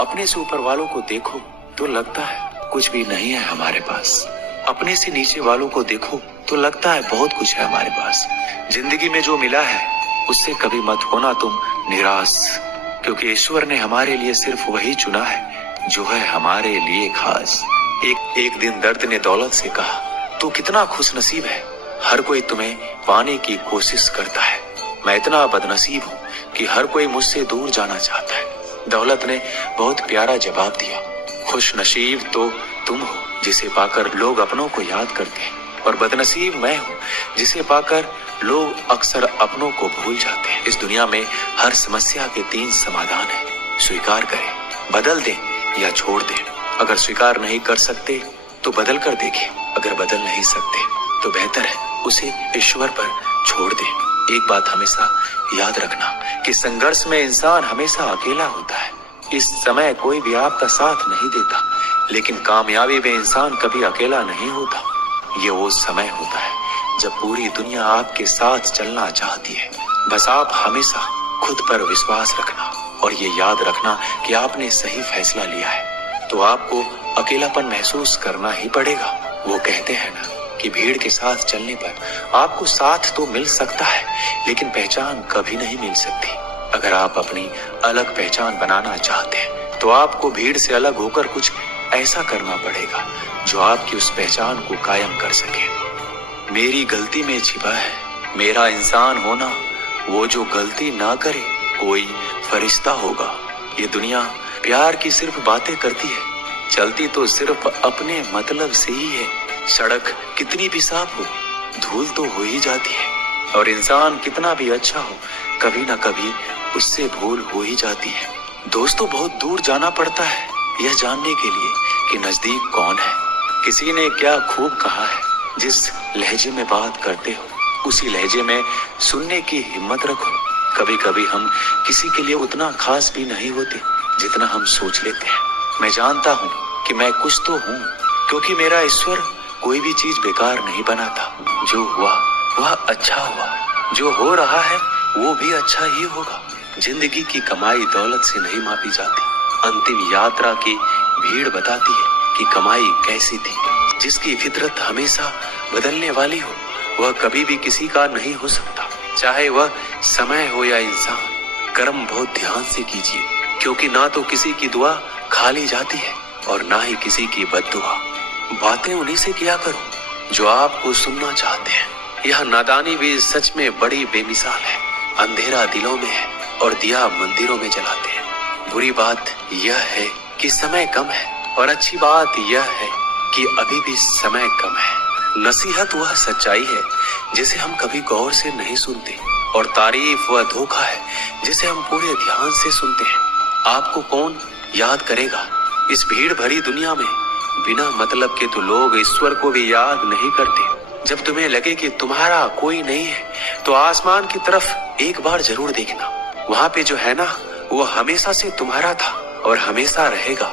अपने से ऊपर वालों को देखो तो लगता है कुछ भी नहीं है हमारे पास। अपने से नीचे वालों को देखो तो लगता है बहुत कुछ है हमारे पास। जिंदगी में जो मिला है उससे कभी मत होना तुम निराश, क्योंकि ईश्वर ने हमारे लिए सिर्फ वही चुना है जो है हमारे लिए खास। एक दिन दर्द ने दौलत से कहा, तू कितना खुश नसीब है, हर कोई तुम्हें पाने की कोशिश करता है। मैं इतना बदनसीब हूँ कि हर कोई मुझसे दूर जाना चाहता है। दौलत ने बहुत प्यारा जवाब दिया, खुश नसीब तो तुम हो जिसे पाकर लोग अपनों को याद करते हैं, और बदनसीब मैं हूँ जिसे पाकर लोग अक्सर अपनों को भूल जाते हैं। इस दुनिया में हर समस्या के 3 समाधान है, स्वीकार करें, बदल दें या छोड़ दें। अगर स्वीकार नहीं कर सकते तो बदल कर देखें, अगर बदल नहीं सकते तो बेहतर है उसे ईश्वर पर छोड़ दें। एक बात हमेशा याद रखना कि संघर्ष में इंसान हमेशा अकेला होता है। इस समय कोई भी आपका साथ नहीं देता, लेकिन कामयाबी में इंसान कभी अकेला नहीं होता। ये वो समय होता है जब पूरी दुनिया आपके साथ चलना चाहती है। बस आप हमेशा खुद पर विश्वास रखना और ये याद रखना कि आपने सही फैसला लिया है तो आपको अकेलापन महसूस करना ही पड़ेगा। वो कहते हैं ना कि भीड़ के साथ चलने पर आपको साथ तो मिल सकता है, लेकिन पहचान कभी नहीं मिल सकती। अगर आप अपनी अलग पहचान बनाना चाहते हैं तो आपको भीड़ से अलग होकर कुछ ऐसा करना पड़ेगा जो आपकी उस पहचान को कायम कर सके। मेरी गलती में छिपा है मेरा इंसान होना, वो जो गलती ना करे कोई फरिश्ता होगा। ये दुनिया प्यार की सिर्फ बातें करती है, चलती तो सिर्फ अपने मतलब से ही है। सड़क कितनी भी साफ हो धूल तो हो ही जाती है, और इंसान कितना भी अच्छा हो कभी ना कभी उससे भूल हो ही जाती है। दोस्तों, बहुत दूर जाना पड़ता है यह जानने के लिए कि नजदीक कौन है। किसी ने क्या खूब कहा है, जिस लहजे में बात करते हो उसी लहजे में सुनने की हिम्मत रखो। कभी कभी हम किसी के लिए उतना खास भी नहीं होते जितना हम सोच लेते हैं। मैं जानता हूँ कि मैं कुछ तो हूँ, क्योंकि मेरा ईश्वर कोई भी चीज बेकार नहीं बनाता। जो हुआ वह अच्छा हुआ, जो हो रहा है वो भी अच्छा ही होगा। जिंदगी की कमाई दौलत से नहीं मापी जाती, अंतिम यात्रा की भीड़ बताती है कि कमाई कैसी थी। जिसकी फितरत हमेशा बदलने वाली हो वह कभी भी किसी का नहीं हो सकता, चाहे वह समय हो या इंसान। कर्म बहुत ध्यान से कीजिए, क्योंकि ना तो किसी की दुआ खाली जाती है और ना ही किसी की बद्दुआ। बातें उन्हीं से किया करो जो आपको सुनना चाहते हैं। यह नादानी भी सच में बड़ी बेमिसाल है। अंधेरा दिलों में है और दिया मंदिरों में जलाते हैं। बुरी बात यह है कि समय कम है, और अच्छी बात यह है कि अभी भी समय कम है। नसीहत वह सच्चाई है जिसे हम कभी गौर से नहीं सुनते, और तारीफ वह धोखा है जिसे हम पूरे ध्यान से सुनते हैं। आपको कौन याद करेगा इस भीड़ भरी दुनिया में? बिना मतलब के तो लोग ईश्वर को भी याद नहीं करते। जब तुम्हें लगे कि तुम्हारा कोई नहीं है तो आसमान की तरफ एक बार जरूर देखना। वहां पे जो है ना वो हमेशा से तुम्हारा था और हमेशा रहेगा।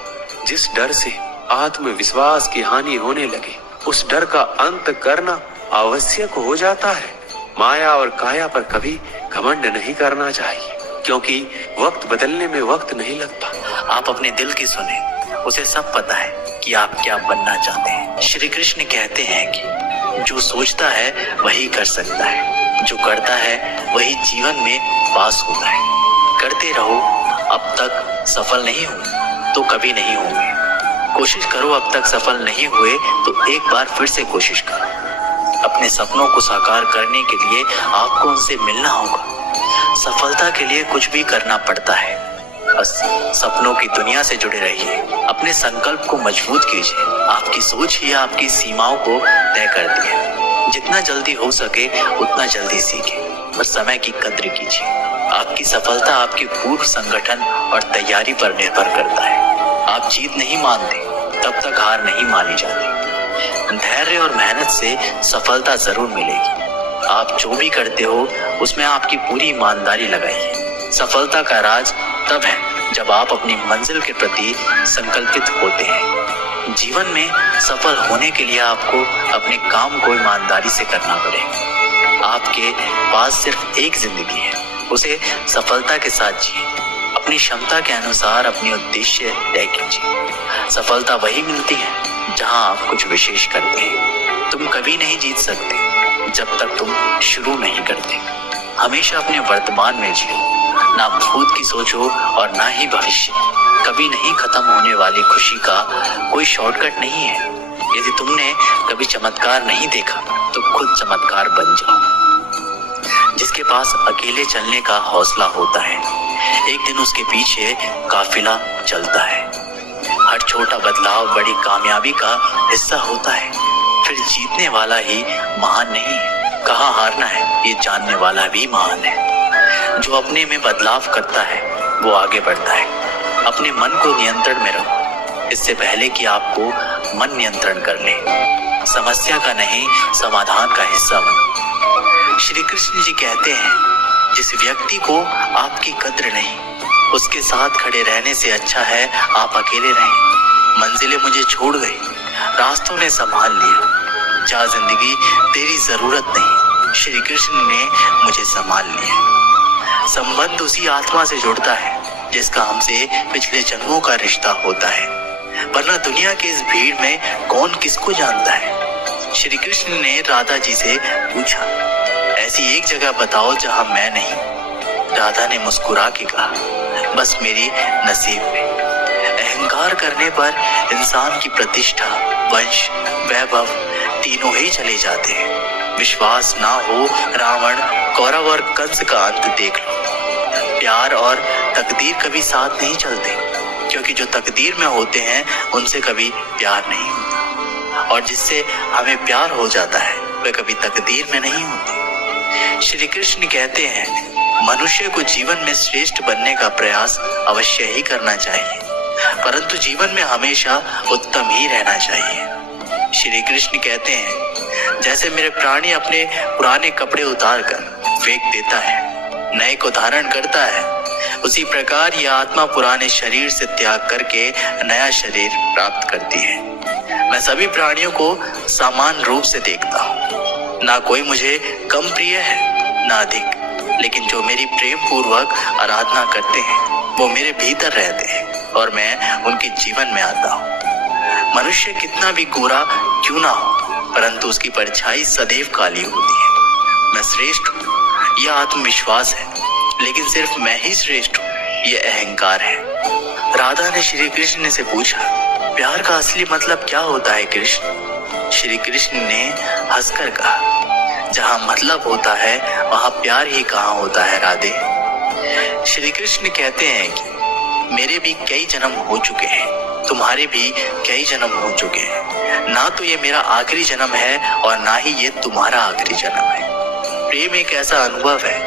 जिस डर से आत्मविश्वास की हानि होने लगे उस डर का अंत करना आवश्यक हो जाता है। माया और काया पर कभी घमंड नहीं करना चाहिए, क्योंकि वक्त बदलने में वक्त नहीं लगता। आप अपने दिल की सुने, उसे सब पता है कि आप क्या बनना चाहते हैं। श्री कृष्ण कहते हैं कि जो सोचता है वही कर सकता है, जो करता है वही जीवन में पास होता है। करते रहो, अब तक सफल नहीं हो तो कभी नहीं होंगे। कोशिश करो, अब तक सफल नहीं हुए तो एक बार फिर से कोशिश करो। अपने सपनों को साकार करने के लिए आपको उनसे मिलना होगा। सफलता के लिए कुछ भी करना पड़ता है। बस सपनों की दुनिया से जुड़े रहिए, अपने संकल्प को मजबूत कीजिए। आपकी सोच ही आपकी सीमाओं को तय करती है। जितना जल्दी हो सके उतना जल्दी सीखें, बस समय की कद्र कीजिए। आपकी सफलता आपकी पूर्व संगठन और तैयारी पर निर्भर करता है। आप जीत नहीं मानते तब तक हार नहीं मानी जाती। धैर्य और मेहनत से सफलता जरूर मिलेगी। आप जो भी करते हो उसमें आपकी पूरी ईमानदारी लगाइए। सफलता का राज तब है जब आप अपनी मंजिल के प्रति संकल्पित होते हैं। जीवन में सफल होने के लिए आपको अपने काम को ईमानदारी से करना पड़ेगा। आपके पास सिर्फ एक जिंदगी है, उसे सफलता के साथ जिए। अपनी क्षमता के अनुसार अपनी उद्देश्य तय कीजिए। सफलता वही मिलती है जहां आप कुछ विशेष करते हैं। तुम कभी नहीं जीत सकते जब तक तुम शुरू नहीं करते। हमेशा अपने वर्तमान में जियो, ना भूत की सोचो और ना ही भविष्य। कभी नहीं खत्म होने वाली खुशी का कोई शॉर्टकट नहीं है। यदि तुमने कभी चमत्कार नहीं देखा तो खुद चमत्कार बन जाओ। जिसके पास अकेले चलने का हौसला होता है, एक दिन उसके पीछे काफिला चलता है। हर छोटा बदलाव बड़ी कामयाबी का हिस्सा होता है। फिर जीतने वाला ही महान नहीं, कहाँ हारना है ये जानने वाला भी महान है। जो अपने में बदलाव करता है वो आगे बढ़ता है। अपने मन को नियंत्रण में रखो इससे पहले कि आपको मन नियंत्रण कर ले। समस्या का नहीं, समाधान का हिस्सा बनो। श्री कृष्ण जी कहते हैं, जिस व्यक्ति को आपकी कद्र नहीं, उसके साथ खड़े रहने से अच्छा है आप अकेले रहें। मंजिलें मुझे छोड़ गई, रास्तों ने संभाल लिया। जा जिंदगी तेरी जरूरत नहीं, श्री कृष्ण ने मुझे संभाल लिया। संबंध उसी आत्मा से जुड़ता है जिसका हमसे पिछले जन्मों का रिश्ता होता है, वरना दुनिया के इस भीड़ में कौन किसको जानता है। श्री कृष्ण ने राधा जी से पूछा, ऐसी एक जगह बताओ जहां मैं नहीं। राधा ने मुस्कुरा के कहा, बस मेरी नसीब में। अहंकार करने पर इंसान की प्रतिष्ठा, वंश, वैभव तीनों ही चले जाते हैं। विश्वास ना हो, रावण, कौरव और कंस का अंत देख लो। प्यार और तकदीर कभी साथ नहीं चलते, क्योंकि जो तकदीर में होते हैं उनसे कभी प्यार नहीं होता, और जिससे हमें प्यार हो जाता है वह कभी तकदीर में नहीं होती। श्री कृष्ण कहते हैं, मनुष्य को जीवन में श्रेष्ठ बनने का प्रयास अवश्य ही करना चाहिए, परंतु जीवन में हमेशा उत्तम ही रहना चाहिए। श्री कृष्ण कहते हैं, जैसे मेरे प्राणी अपने पुराने कपड़े उतार कर फेंक देता है, नए को धारण करता है, उसी प्रकार यह आत्मा पुराने शरीर से त्याग करके नया शरीर प्राप्त करती है। मैं सभी प्राणियों को समान रूप से देखता हूँ, ना कोई मुझे कम प्रिय है ना अधिक, लेकिन जो मेरी प्रेम पूर्वक आराधना करते हैं वो मेरे भीतर रहते हैं और मैं उनके जीवन में आता हूँ। मनुष्य कितना भी गोरा क्यों ना हो, परंतु उसकी परछाई सदैव काली होती है। मैं श्रेष्ठ हूँ, यह आत्मविश्वास है, लेकिन सिर्फ मैं ही श्रेष्ठ हूँ, यह अहंकार है। राधा ने श्री कृष्ण से पूछा, प्यार का असली मतलब क्या होता है कृष्ण? श्री कृष्ण ने हंसकर कहा, जहाँ मतलब होता है वहाँ प्यार ही कहाँ होता है राधे। श्री कृष्ण कहते हैं कि मेरे भी कई जन्म हो चुके हैं, तुम्हारे भी कई जन्म हो चुके हैं। ना तो ये मेरा आखिरी जन्म है और ना ही ये तुम्हारा आखिरी जन्म है। प्रेम एक ऐसा अनुभव है,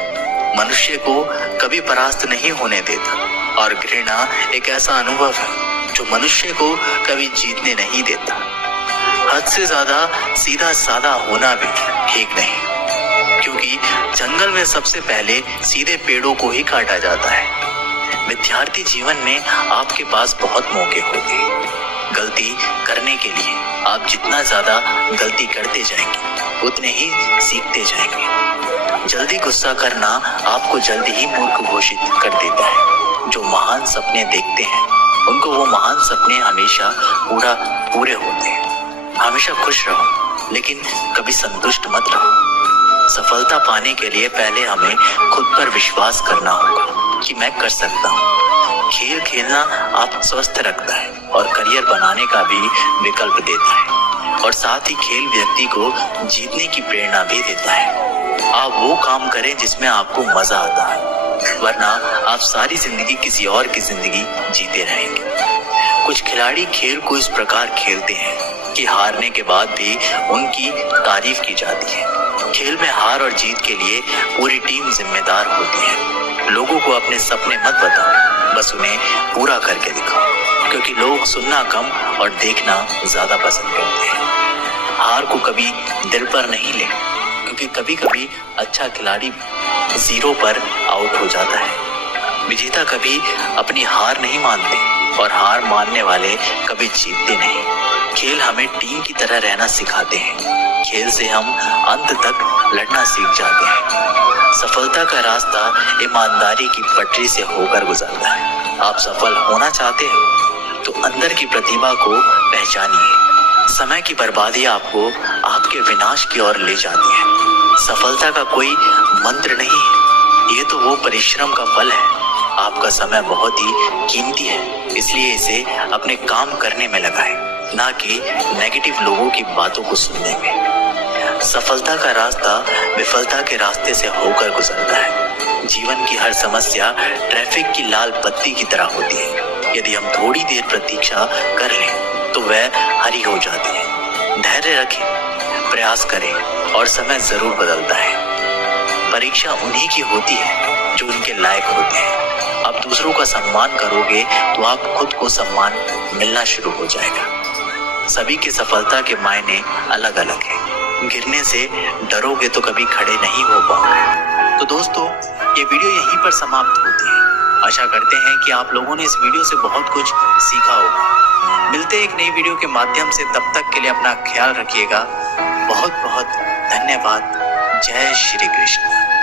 मनुष्य को कभी परास्त नहीं होने देता, और घृणा एक ऐसा अनुभव है जो मनुष्य को कभी जीतने नहीं देता। हद से ज्यादा सीधा साधा होना भी ठीक नहीं, क्योंकि जंगल में सबसे पहले सीधे पेड़ों को ही काटा जाता है। विद्यार्थी जीवन में आपके पास बहुत मौके होते हैं। गलती करने के लिए आप जितना ज्यादा गलती करते जाएंगे उतने ही सीखते जाएंगे। जल्दी गुस्सा करना आपको जल्दी ही मूर्ख घोषित कर देता है। जो महान सपने देखते हैं उनको वो महान सपने हमेशा पूरे होते हैं। हमेशा खुश रहो, लेकिन कभी संतुष्ट मत रहो। सफलता पाने के लिए पहले हमें खुद पर विश्वास करना होगा कि मैं कर सकता हूँ। खेल खेलना आप स्वस्थ रखता है और करियर बनाने का भी विकल्प देता है, और साथ ही खेल व्यक्ति को जीतने की प्रेरणा भी देता है। आप वो काम करें जिसमें आपको मजा आता है, वरना आप सारी जिंदगी किसी और की जिंदगी जीते रहेंगे। कुछ खिलाड़ी खेल को इस प्रकार खेलते हैं कि हारने के बाद भी उनकी तारीफ की जाती है। खेल में हार और जीत के लिए पूरी टीम जिम्मेदार होती है। लोगों को अपने सपने मत बताओ, बस उन्हें पूरा करके दिखाओ, क्योंकि लोग सुनना कम और देखना ज्यादा पसंद करते हैं। हार को कभी दिल पर नहीं ले, क्योंकि कभी कभी अच्छा खिलाड़ी जीरो पर आउट हो जाता है। विजेता कभी अपनी हार नहीं मानते और हार मानने वाले कभी जीतते नहीं। खेल हमें टीम की तरह रहना सिखाते हैं। खेल से हम अंत तक लड़ना सीख जाते हैं। सफलता का रास्ता ईमानदारी की पटरी से होकर गुजरता है। आप सफल होना चाहते हो तो अंदर की प्रतिभा को पहचानिए। समय की बर्बादी आपको आपके विनाश की ओर ले जाती है। सफलता का कोई मंत्र नहीं है, ये तो वो परिश्रम का फल है। आपका समय बहुत ही कीमती है, इसलिए इसे अपने काम करने में लगाएं, ना कि नेगेटिव लोगों की बातों को सुनने में। सफलता का रास्ता विफलता के रास्ते से होकर गुजरता है। जीवन की हर समस्या ट्रैफिक की लाल बत्ती की तरह होती है। यदि हम थोड़ी देर प्रतीक्षा कर लें तो वह हरी हो जाती है। धैर्य रखें, प्रयास करें और समय जरूर बदलता है। परीक्षा उन्हीं की होती है जो उनके लायक होते हैं। आप दूसरों का सम्मान करोगे तो आप खुद को सम्मान मिलना शुरू हो जाएगा। सभी की सफलता के मायने अलग अलग हैं। गिरने से डरोगे तो कभी खड़े नहीं हो पाओगे। तो दोस्तों, ये वीडियो यहीं पर समाप्त होती है। आशा करते हैं कि आप लोगों ने इस वीडियो से बहुत कुछ सीखा होगा। मिलते हैं एक नई वीडियो के माध्यम से, तब तक के लिए अपना ख्याल रखिएगा। बहुत बहुत धन्यवाद। जय श्री कृष्ण।